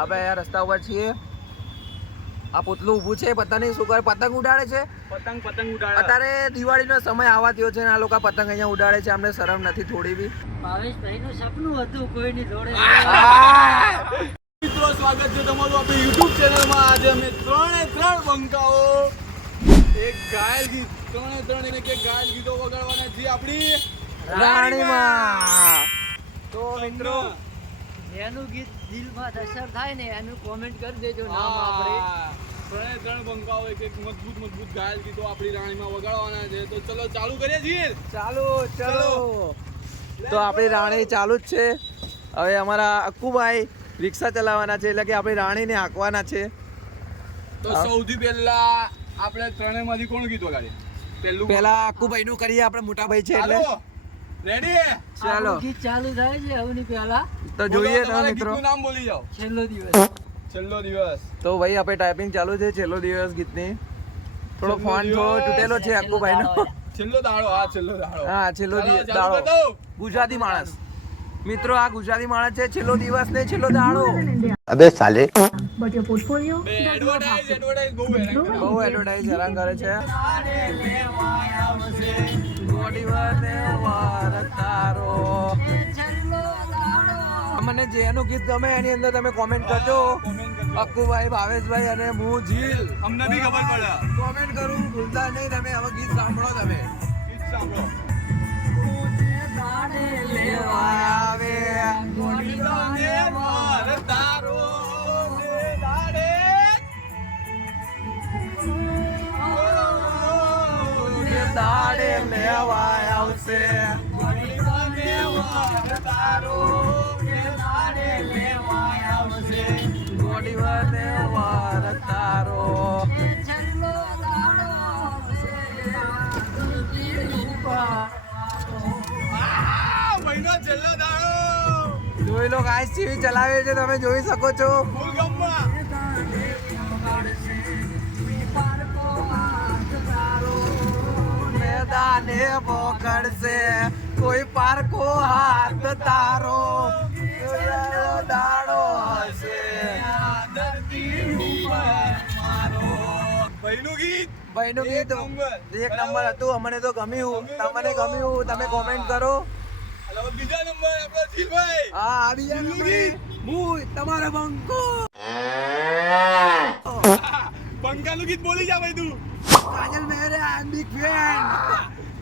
આપણે આ રસ્તા ઉપર છીએ. આ પુતલું ઊભું છે, પતા નહીં શું કરે, પતંગ ઉડાડે છે. પતંગ ઉડાડે. અત્યારે દિવાળીનો સમય આવવા થયો છે ને આ લોકો પતંગ અહીંયા ઉડાડે છે. અમને શરમ નથી થોડી બી. ભાવેશભાઈનું સપનું હતું કોઈની જોડે. મિત્રો સ્વાગત છે તમારું આપણી YouTube ચેનલમાં. આજે અમે ત્રણ બંકાઓ એક ગાયલ ગીત ત્રણ એક ગાયલ ગીતો વગાડવાના છીએ આપણી રાણીમાં. તો મિત્રો એનું ગીત દિલમાં અસર થાય ને એનું કોમેન્ટ કરી દેજો. નામ આપણે ત્રણ બંકાઓ એક મજબૂત ગાયલ ગીતો આપણી રાણીમાં વગાડવાના છે. તો ચલો ચાલુ કરીએ છીએ. ચાલો. તો આપણી રાણી ચાલુ જ છે. હવે અમારા અક્કુભાઈ રિક્ષા ચલાવવાના છે, એટલે કે આપણી રાણીને હાંકવાના છે. તો સૌથી પહેલા આપણે ત્રણેયમાંથી કોણ ગીત વગાડીએ? પહેલા અક્કુભાઈ નું કરીએ, આપણે મોટા ભાઈ છે એટલે. રેડી? ચાલો ગીત ચાલુ થાય છે હવની પહેલા. તો જોઈએ તમે મિત્રો. નામ બોલી જાઓ. છેલ્લો દિવસ. તો ભાઈ આપણે ટાઈપિંગ ચાલુ છે. છેલ્લો દિવસ ગીતની થોડો ફોન તૂટેલો છે અક્કુભાઈ નો. છેલ્લો દાડો. હા, છેલ્લો દાડો. ગુજરાતી માણસ મિત્રો, આ ગુજરાતી માણસ છે. છેલ્લો દિવસ ને છેલ્લો દાડો. અબે સાલે. But your portfolio એડવર્ટાઇઝ બહુ એડવર્ટાઇઝ હેરાન કરે છે. મને જેનું ગીત ગમે એની અંદર તમે કોમેન્ટ કરજો. અક્કુભાઈ, ભાવેશભાઈ અને હું જીલ. અમને બી ખબર પડે. કોમેન્ટ કરું ભૂલતા નહીં તમે. હવે ગીત સાંભળો તમે. ગીત સાંભળો. દાડે લેવા આવશે. જોઈ લો ગાઈસ ટીવી ચલાવે છે, તમે જોઈ શકો છો. મેદાને પકડશે કોઈ પારકો હાથ તારો. દાડો હશે. ભાઈનું ગીત એક નંબર હતું. અમને તો ગમ્યું. તમને ગમ્યું? તમે કોમેન્ટ કરો. બીજા નંબર આપણો જીલભાઈ. હા, બીજા નંબરે હું તમારો બંકો. બંકાનું ગીત બોલી જા ભાઈ તું. કાજલ મેરે આઈ એમ બિગ ફેન.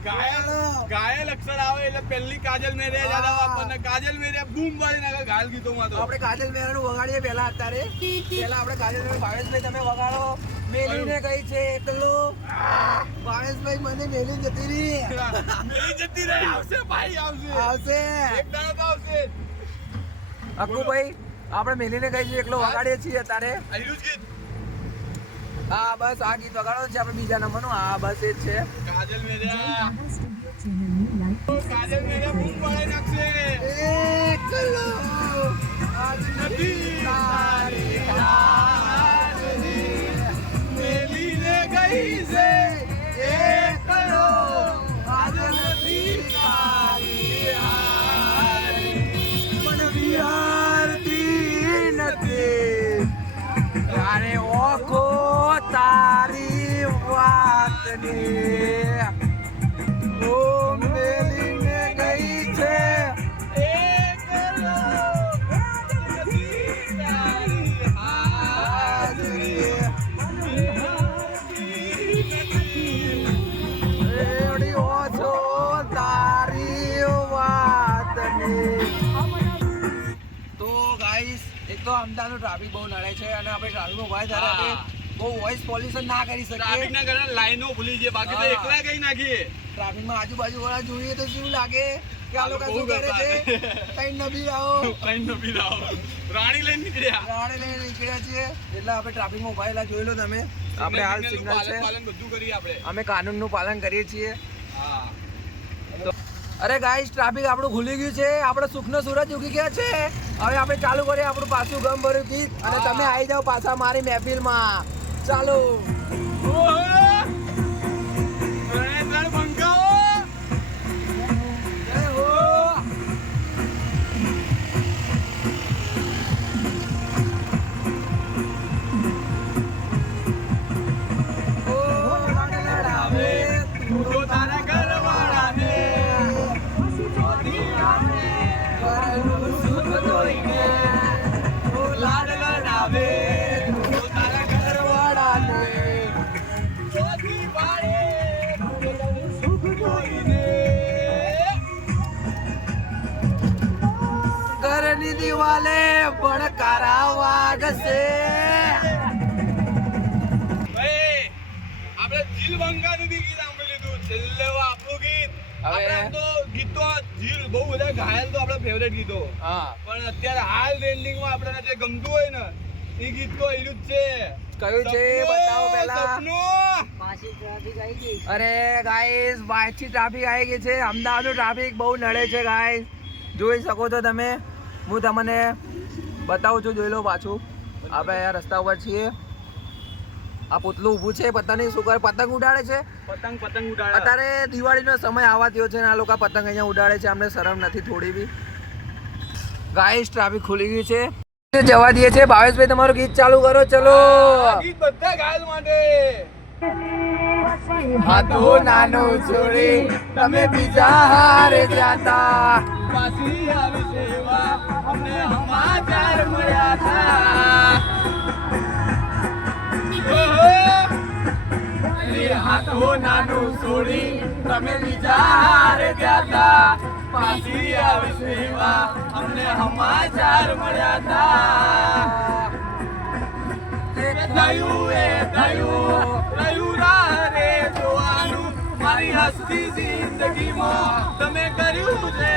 ગાયલ અક્ષર આવે એટલે પહેલી કાજલ મેરે યાદ આવે આપણને. કાજલ મેરે બૂમ વાળી નાખે ગાયલ ગીતોમાં. તો આપણે કાજલ મેરે નું વગાડીએ પહેલા. અત્યારે પહેલા આપણે કાજલ મેરે. ભાવેશભાઈ તમે વગાડો. મેલીને કઈ છે એકલો. ભાવેશભાઈ મને મેલી જતી રહી. આવશે ભાઈ, આવશે એક દાડો તો આવશે. અક્કુભાઈ, આપણે મેલીને કઈ છે એકલો વગાડીએ છીએ અત્યારે. આયરુજ ગીત. હા, બસ આ ગીત વગાડો છે આપણે બીજા નંબરનું. હા, બસ એ જ છે. કાજલ મેરે બૂમ વાળી નાખશે. એકલો આજ નથી તારી હાજરી. મેલીને ગઈ છે એકલો આજ નથી તારી હાજરી. મને વિહારતી નથી તારે ઓખો તારી વાતની. ઓ મેલીને ગઈ છે એકલો તારી હાજરી. એવડી ઓછો તારી વાતની. તો ગાઈસ, એક તો અમદાવાદનું ટ્રાફિક બહુ નડે છે અને આપણે ટ્રાફિકમાં ઉભા ત્યારે આપણે બહુ વોઇસ પોલ્યુશન ના કરી શકીએ. ટ્રાફિકના કારણે લાઈનો ભૂલી જઈએ, બાકી તો એકલા કઈ નાખીએ. ટ્રાફિકમાં આજુબાજુ વાળા જોઈએ તો શું લાગે કે આ લોકો શું કરે છે. કઈ નબી આવો. રાણી લઈને નીકળ્યા. રાણી લઈને નીકળ્યા છીએ એટલે આપણે ટ્રાફિકમાં ઉભા રહેલા. જોઈ લો તમે. આપણે હાલ સિગ્નલ છે. બધું કરીએ આપણે. અમે કાનૂનનું પાલન કરીએ છીએ. હા. અરે ગાઈસ, ટ્રાફિક આપણું ખુલી ગયું છે. આપણે સુખનો સૂરજ ઉગી ગયા છે. હવે આપણે ચાલુ કરીએ આપણું પાછું ગમ ભર્યું ગીત અને તમે આવી જાઓ પાછા મારી મહેફિલમાં. ચાલો. બાજી વાલે બણકારા વાગશે. ભાઈ આપણે જીલ બંગાનું બી ગીત સાંભળી લીધું. છેલ્લે આપણું ગીત. હવે- આપણે તો ગીતો જીલ બહુ બધા ઘાયલ તો આપણા ફેવરેટ ગીતો. હા, પણ અત્યારે હાલ ટ્રેન્ડિંગમાં આપણને જે ગમતું હોય ને એ ગીત તો એનું જ છે. કયું છે બતાવો પહેલા. સપનું. પાછી ટ્રાફિક આવી ગઈ. અરે ગાઈસ, બાયથી ટ્રાફિક આવી ગઈ છે. અમદાવાદનું ટ્રાફિક બહુ નડે છે ગાઈસ. જોઈ શકો છો તમે. હું તમને બતાવું છું, જોઈ લો પાછું. આપણે અહીંયા રસ્તા ઉપર છીએ. આ પુતલું ઊભું છે, પતા નહીં શું કરે, પતંગ ઉડાડે છે. પતંગ ઉડાડે. અત્યારે દિવાળીનો સમય આવવા થયો છે ને આ લોકો પતંગ અહીંયા ઉડાડે છે. અમને શરમ નથી થોડી બી. ગાઈસ, ટ્રાફિક ખુલી ગયું છે. જવા દઈએ છે. ભાવેશભાઈ, તમારું ગીત ચાલુ કરો. ચલો. આ ગીત બધા ઘાયલ માટે. આ તો નાનું છોડી તમે બીજા હારે જાતા. પાછી આવી સેવા અમને સમાચાર મળ્યા હતા. ઓહો! આ તો નાનું છોડી તમે બીજા હારે જાતા. પાછી આવી સેવા અમને સમાચાર મળ્યા હતા. થયું એ થયું રાહ રે જોવાનું. મારી હસતી જિંદગીમાં તમે કર્યું છે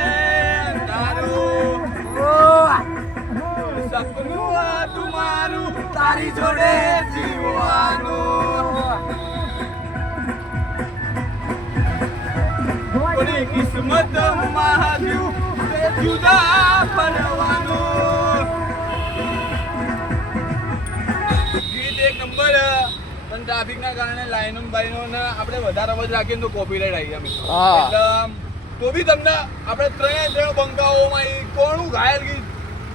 તારું. સપનું હતું મારું તારી જોડે જીવવાનું. થોડી કિસ્મત માં હતું તે જુદા પડવાનું. ગીત એક નંબર. પણ ટ્રાફિકના કારણે લાઈનો બાઈનો ને આપણે વધારે અવાજ રાખીએ ને તો કોપીરાઈટ આવી ગયા મિત્રો. હા. એટલે તો બી તમને આપણે ત્રણ બંકાઓમાં કોણું ઘાયલ ગીત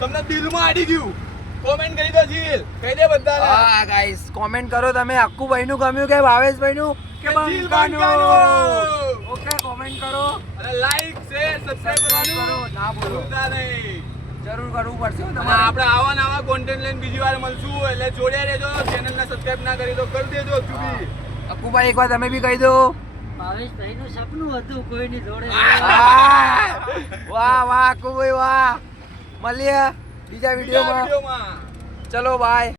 તમને દિલમાં આડી ગયું કોમેન્ટ કરી દો. જીલ કહી દે બધાને. હા ગાઈસ, કોમેન્ટ કરો તમે. અક્કુભાઈ નું ગમ્યું કે ભાવેશભાઈ નું કે જીલ બંકાનું? બંકાનું. ઓકે, કોમેન્ટ કરો. અને લાઈક શેર સબસ્ક્રાઇબ કરવાનું ના ભૂલો. ભૂલતા નહીં. જરૂર કરવું પડશે હો અને તમારે. આપણે આવા નવા કોન્ટેન્ટ લઈને બીજી વાર મળશું. એટલે જોડ્યા રહેજો. ચેનલને સબસ્ક્રાઇબ ના કરી તો કરી દેજો. ચૂકી અક્કુભાઈ, એકવાર તમે બી કહી દો. ભાવેશભાઈનું સપનું હતું કોઈની જોડે. વાહ વાહ અક્કુભાઈ વાહ. મળીએ બીજા વિડીયોમાં. વિડીયોમાં. ચલો બાય.